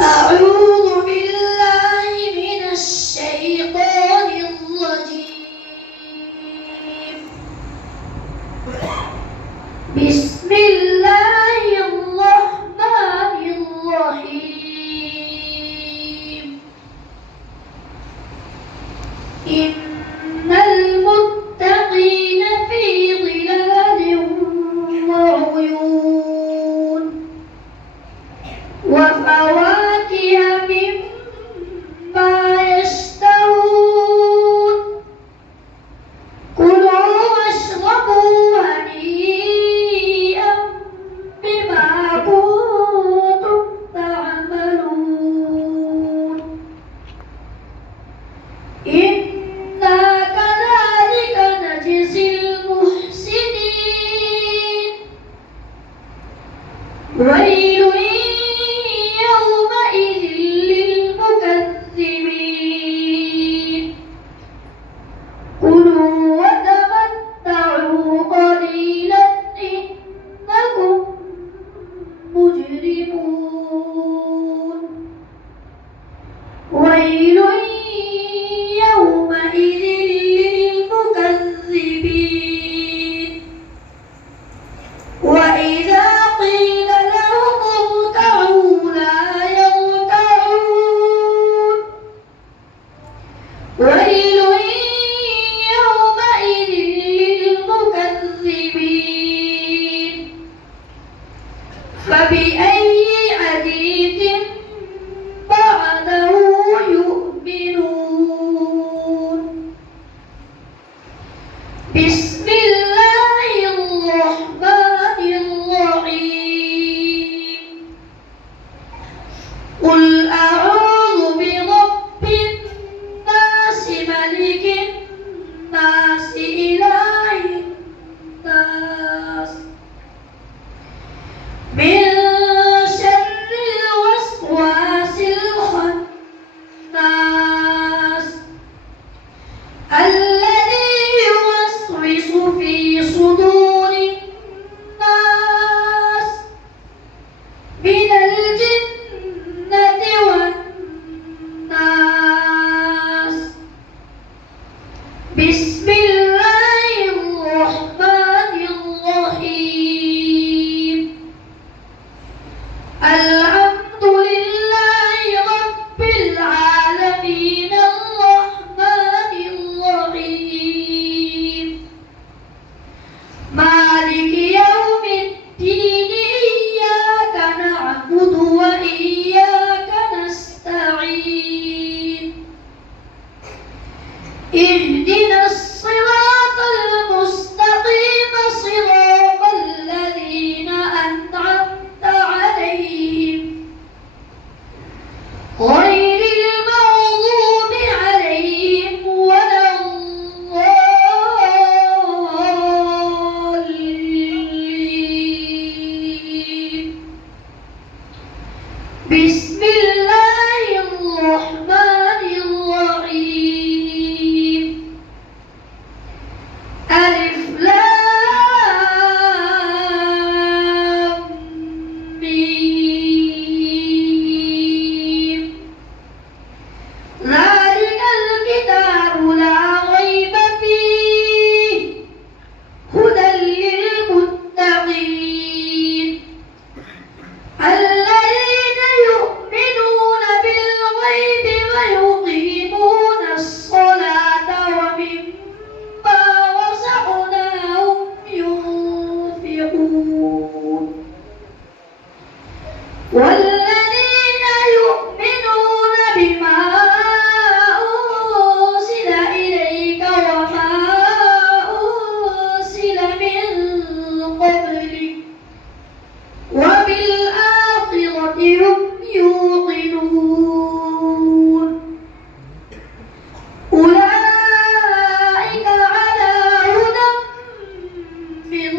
أعوذ بالله من الشيطان الرجيم. بسم الله الرحمن الرحيم. إن المتقين في ظلال وعيون وفواكه مما يشتهون كلوا واشربوا هنيئا بما كنتم تعملون. إنا كذلك نجزي المحسنين. ويل يومئذ للمكذبين. كلوا وتمتعوا قليلا إنكم مجرمون. ويل يومئذ للمكذبين. وإذا قيل لهم اركعوا لا يركعون. ويل يومئذ للمكذبين. فبأي حديث بعده يؤمنون. بسم الله الرحمن الرحيم. قل أعوذ برب الناس ملك الناس إله الناس من شر الوسواس الخناس الذي يوسوس في صدور الناس من الجنة والناس. بسم الله الرحمن الرحيم. الحمد لله رب العالمين الرحمن الرحيم مالك يوم الدين. إياك نعبد وإياك نستعين. اهدنا الصراط المستقيم صراط الذين أنعمت عليهم غير المغضوب عليهم ولا الضالين. بسم الله الرحمن الرحيم. ألف لام ميم. ذلك الكتاب لا ريب فيه هدى للمتقين الذين يؤمنون بالغيب ويقيمون الصلاة ومما رزقناهم ينفقون. والذين يؤمنون بما أنزل إليك وما أنزل من قبلك وبالآخرة هم يوقنون. أولئك على هدى من